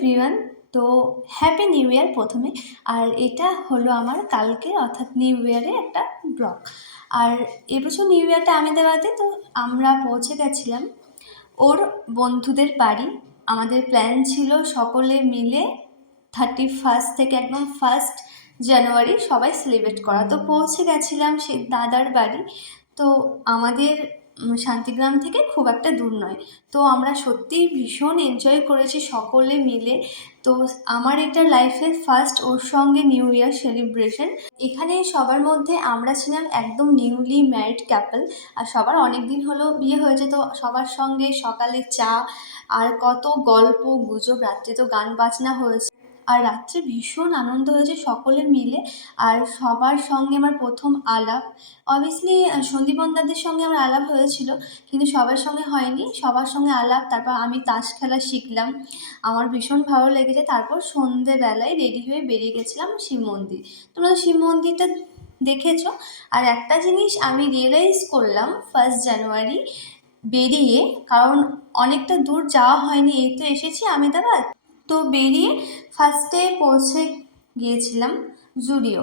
Everyone. তো happy new year প্রথমে। আর এটা হলো আমার কালকে অর্থাৎ নিউ ইয়ারে একটা ব্লগ। আর এবছর নিউ ইয়ারটা আমেদাবাদে, তো আমরা পৌঁছে গেছিলাম ওর বন্ধুদের বাড়ি। আমাদের প্ল্যান ছিল সকলে মিলে 31st থেকে একদম 1 জানুয়ারি সবাই সেলিব্রেট করা। তো পৌঁছে গেছিলাম সেই দাদার বাড়ি। তো আমাদের শান্তিগ্রাম থেকে খুব একটা দূর নয়। তো আমরা সত্যিই ভীষণ এনজয় করেছি সকলে মিলে। তো আমার এটা লাইফের ফার্স্ট ওর সঙ্গে নিউ ইয়ার সেলিব্রেশন। এখানে সবার মধ্যে আমরা ছিলাম একদম নিউলি ম্যারিড কাপল, আর সবার অনেক দিন হলো বিয়ে হয়েছে। তো সবার সঙ্গে সকালে চা আর কত গল্প গুজব, রাত্রে তো গান বাজনা হয়েছে, আর রাত্রে ভীষণ আনন্দ হয়েছে সকলে মিলে। আর সবার সঙ্গে আমার প্রথম আলাপ, অবভিয়াসলি সন্দীপনদাদের সঙ্গে আমার আলাপ হয়েছিল, কিন্তু সবার সঙ্গে হয়নি। সবার সঙ্গে আলাপ, তারপর আমি তাস খেলা শিখলাম, আমার ভীষণ ভালো লেগেছে। তারপর সন্ধেবেলায় রেডি হয়ে বেরিয়ে গেছিলাম শিব মন্দির। তোমরা তো শিব মন্দিরটা দেখেছো। আর একটা জিনিস আমি রিয়েলাইজ করলাম 1 জানুয়ারি বেরিয়ে, কারণ অনেকটা দূর যাওয়া হয়নি, এই তো এসেছি আমেদাবাদ। তো বেরিয়ে ফার্স্টে পৌঁছে গিয়েছিলাম জুডিও।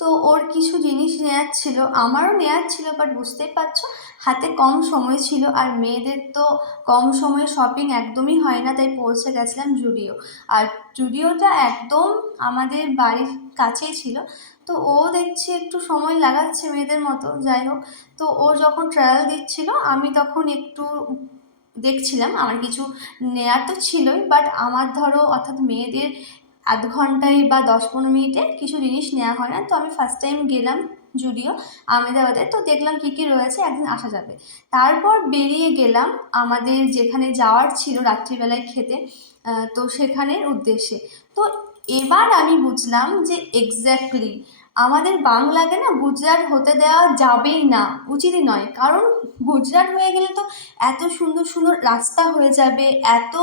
তো ওর কিছু জিনিস নেওয়ার ছিল, আমারও নেওয়ার ছিল, বাট বুঝতেই পারছো হাতে কম সময় ছিল, আর মেয়েদের তো কম সময়ে শপিং একদমই হয় না, তাই পৌঁছে গেছিলাম জুডিও। আর জুডিওটা একদম আমাদের বাড়ির কাছেই ছিল। তো ও দেখছি একটু সময় লাগাচ্ছে মেয়েদের মতো, যাই হোক। তো ও যখন ট্রায়াল দিচ্ছিল আমি তখন একটু দেখছিলাম, আমার কিছু নেয়ার তো ছিলই, বাট আমার ধরো অর্থাৎ মেয়েদের আধ ঘন্টায় বা 10-15 মিনিটে কিছু জিনিস নেওয়া হয় না। তো আমি ফার্স্ট টাইম গেলাম জুডিও আমেদাবাদে, তো দেখলাম কী কী রয়েছে, একদিন আসা যাবে। তারপর বেরিয়ে গেলাম আমাদের যেখানে যাওয়ার ছিল রাত্রিবেলায় খেতে, তো সেখানের উদ্দেশ্যে। তো এবার আমি বুঝলাম যে এক্স্যাক্টলি আমাদের বাংলাকে না গুজরাট হতে দেওয়া যাবেই না, উচিতই নয়। কারণ গুজরাট হয়ে গেলে তো এত সুন্দর সুন্দর রাস্তা হয়ে যাবে, এত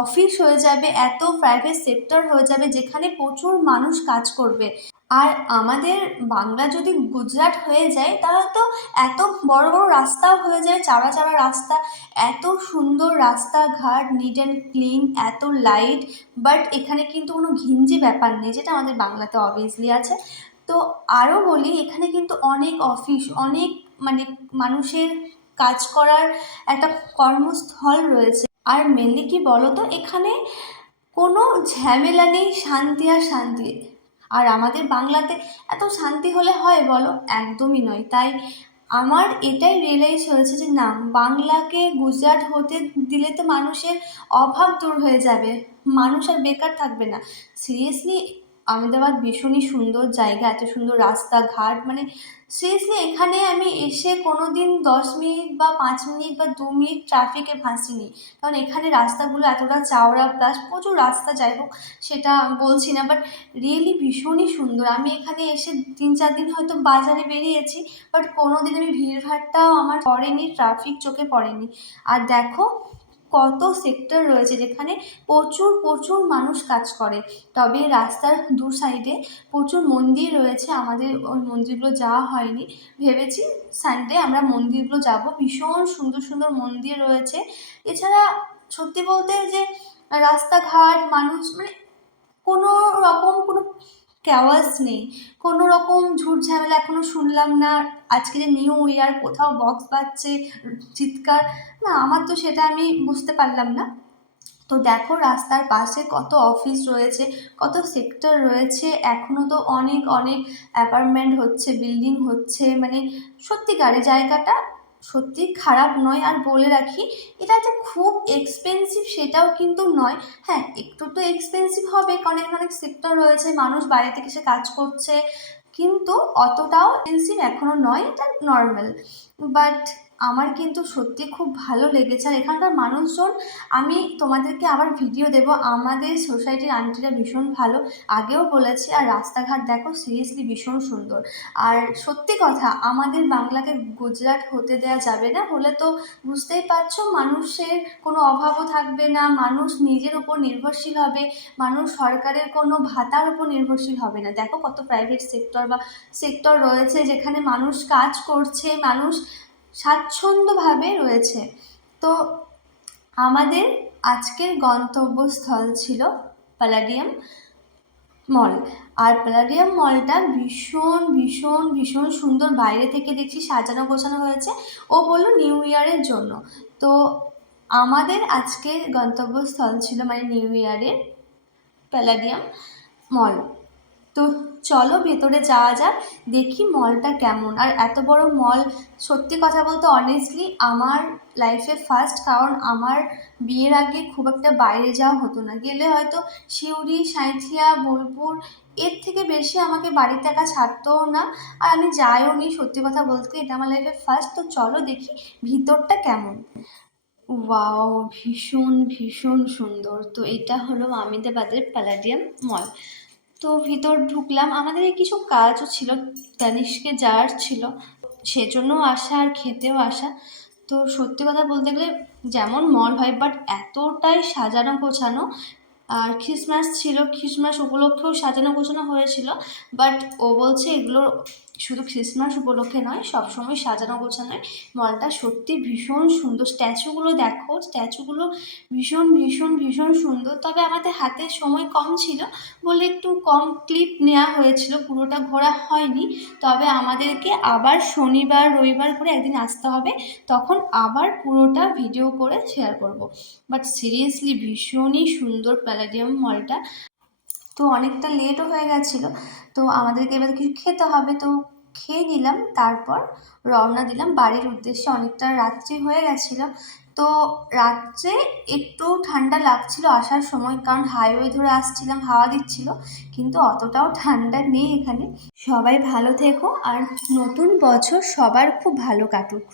অফিস হয়ে যাবে, এত প্রাইভেট সেক্টর হয়ে যাবে যেখানে প্রচুর মানুষ কাজ করবে। আর আমাদের বাংলা যদি গুজরাট হয়ে যায় তাহলে তো এত বড় বড় রাস্তাও হয়ে যায়, চওড়া চওড়া রাস্তা, এত সুন্দর রাস্তাঘাট, নিট অ্যান্ড ক্লিন, এত লাইট। বাট এখানে কিন্তু কোনো ঘিঞ্জি ব্যাপার নেই, যেটা আমাদের বাংলাতে অবভিয়াসলি আছে। তো আরও বলি, এখানে কিন্তু অনেক অফিস, অনেক মানে মানুষের কাজ করার একটা কর্মস্থল রয়েছে। আর মেনলি কি বলো তো, এখানে কোনো ঝামেলা নেই, শান্তি আর শান্তি। আর আমাদের বাংলাতে এত শান্তি হলে হয় বলো? একদমই নয়। তাই আমার এটাই রিয়েলাইজ হয়েছে যে না, বাংলাকে গুজরাট হতে দিলে তো মানুষের অভাব দূর হয়ে যাবে, মানুষ আর বেকার থাকবে না। সিরিয়াসলি আহমেদাবাদ ভীষণই সুন্দর জায়গা, এত সুন্দর রাস্তাঘাট, মানে সিরিয়াসলি এখানে আমি এসে কোনো দিন 10 মিনিট বা 5 মিনিট বা 2 মিনিট ট্রাফিকে ফাঁসিনি। কারণ এখানে রাস্তাগুলো এতটা চওড়া, প্লাস প্রচুর রাস্তা, যাই হোক সেটা বলছি না, বাট রিয়েলি ভীষণই সুন্দর। আমি এখানে এসে 3-4 দিন হয়তো বাজারে বেরিয়েছি, বাট কোনো দিন আমি ভিড়ভাট্টাও আমার পড়েনি, ট্রাফিক চোখে পড়েনি। আর দেখো কত সেক্টর রয়েছে যেখানে প্রচুর প্রচুর মানুষ কাজ করে। তবে রাস্তার দু সাইডে প্রচুর মন্দির রয়েছে, আমাদের ওই মন্দিরগুলো যাওয়া হয়নি। ভেবেছি সানডে আমরা মন্দিরগুলো যাব, ভীষণ সুন্দর সুন্দর মন্দির রয়েছে। এছাড়া সত্যি বলতে যে রাস্তাঘাট, মানুষ, মানে কোনো রকম কোনো ক্যাওয়াস নেই, কোনো রকম ঝুট ঝামেলা এখনো শুনলাম না। আজকে যে নিউ ইয়ার কোথাও বক্স বাজছে, চিৎকার, না আমার তো সেটা আমি বুঝতে পারলাম না। তো দেখো রাস্তার পাশে কত অফিস রয়েছে, কত সেক্টর রয়েছে, এখনও তো অনেক অনেক অ্যাপার্টমেন্ট হচ্ছে, বিল্ডিং হচ্ছে, মানে সত্যিকারে জায়গাটা সত্যি খারাপ নয়। আর বলে রাখি, এটা যে খুব এক্সপেন্সিভ সেটাও কিন্তু নয়। হ্যাঁ, একটু তো এক্সপেন্সিভ হবে, কারণ এখানে অনেক সেক্টর রয়েছে, মানুষ বাইরে থেকে এসে কাজ করছে, কিন্তু অতটাও এক্সপেন্সিভ এখনও নয়, এটা নর্মাল। বাট আমার কিন্তু সত্যি খুব ভালো লেগেছে। আর এখানকার মানুষজন, আমি তোমাদেরকে আবার ভিডিও দেব, আমাদের সোসাইটির আন্টিরা ভীষণ ভালো, আগেও বলেছি। আর রাস্তাঘাট দেখো সিরিয়াসলি ভীষণ সুন্দর। আর সত্যি কথা, আমাদের বাংলাকে গুজরাট হতে দেওয়া যাবে না, হলে তো বুঝতেই পারছো মানুষের কোনো অভাবও থাকবে না, মানুষ নিজের উপর নির্ভরশীল হবে, মানুষ সরকারের কোনো ভাতার উপর নির্ভরশীল হবে না। দেখো কত প্রাইভেট সেক্টর বা সেক্টর রয়েছে যেখানে মানুষ কাজ করছে, মানুষ স্বাচ্ছন্দ্যভাবে রয়েছে। তো আমাদের আজকের গন্তব্যস্থল ছিল প্যালাডিয়াম মল। আর প্যালাডিয়াম মলটা ভীষণ ভীষণ ভীষণ সুন্দর, বাইরে থেকে দেখছি সাজানো গোছানো হয়েছে। ও বললো নিউ ইয়ারের জন্য। তো আমাদের আজকের গন্তব্যস্থল ছিল মানে নিউ ইয়ারের প্যালাডিয়াম মল। তো চলো ভেতরে যাওয়া যাক, দেখি মলটা কেমন। আর এত বড় মল, সত্যি কথা বলতে অনেস্টলি আমার লাইফে ফার্স্ট, কারণ আমার বিয়ের আগে খুব একটা বাইরে যাওয়া হতো না, গেলে হয়তো সিউড়ি, সাঁইথিয়া, বোলপুর, এর থেকে বেশি আমাকে বাড়িতে একা ছাড়তোও না। আর আমি যাইও নি, সত্যি কথা বলতে এটা আমার লাইফে ফার্স্ট। তো চলো দেখি ভিতরটা কেমন। ওয়াও, ভীষণ ভীষণ সুন্দর। তো এটা হলো আমেদাবাদের প্যালাডিয়াম মল। তো ভিতর ঢুকলাম, আমাদের এই কিছু কাজও ছিল, তানিষ্কে যাওয়ার ছিল, সেজন্য আসা আর খেতেও আসা। তো সত্যি কথা বলতে গেলে যেমন মল হয়, বাট এতটাই সাজানো গোছানো। আর ক্রিসমাস ছিল, ক্রিসমাস উপলক্ষেও সাজানো গোছানো হয়েছিল। বাট ও বলছে এগুলো শুধু ক্রিসমাস উপলক্ষে নয়, সবসময় সাজানো গোছানোয়। মলটা সত্যি ভীষণ সুন্দর। স্ট্যাচুগুলো দেখো, স্ট্যাচুগুলো ভীষণ ভীষণ ভীষণ সুন্দর। তবে আমাদের হাতে সময় কম ছিল বলে একটু কম ক্লিপ নেওয়া হয়েছিল, পুরোটা ঘোরা হয়নি। তবে আমাদেরকে আবার শনিবার রবিবার করে একদিন আসতে হবে, তখন আবার পুরোটা ভিডিও করে শেয়ার করব। বাট সিরিয়াসলি ভীষণই সুন্দর প্যালাডিয়াম মলটা। তো অনেকটা লেটও হয়ে গেছিলো, তো আমাদেরকে এবার কিছু খেতে হবে। তো খেয়ে নিলাম, তারপর রওনা দিলাম বাড়ির উদ্দেশ্যে। অনেকটা রাত্রি হয়ে গেছিলো। তো রাত্রে একটু ঠান্ডা লাগছিল আসার সময়, কারণ হাইওয়ে ধরে আসছিলাম, হাওয়া দিচ্ছিল, কিন্তু অতটাও ঠান্ডা নেই এখানে। সবাই ভালো থেকো, আর নতুন বছর সবার খুব ভালো কাটুক।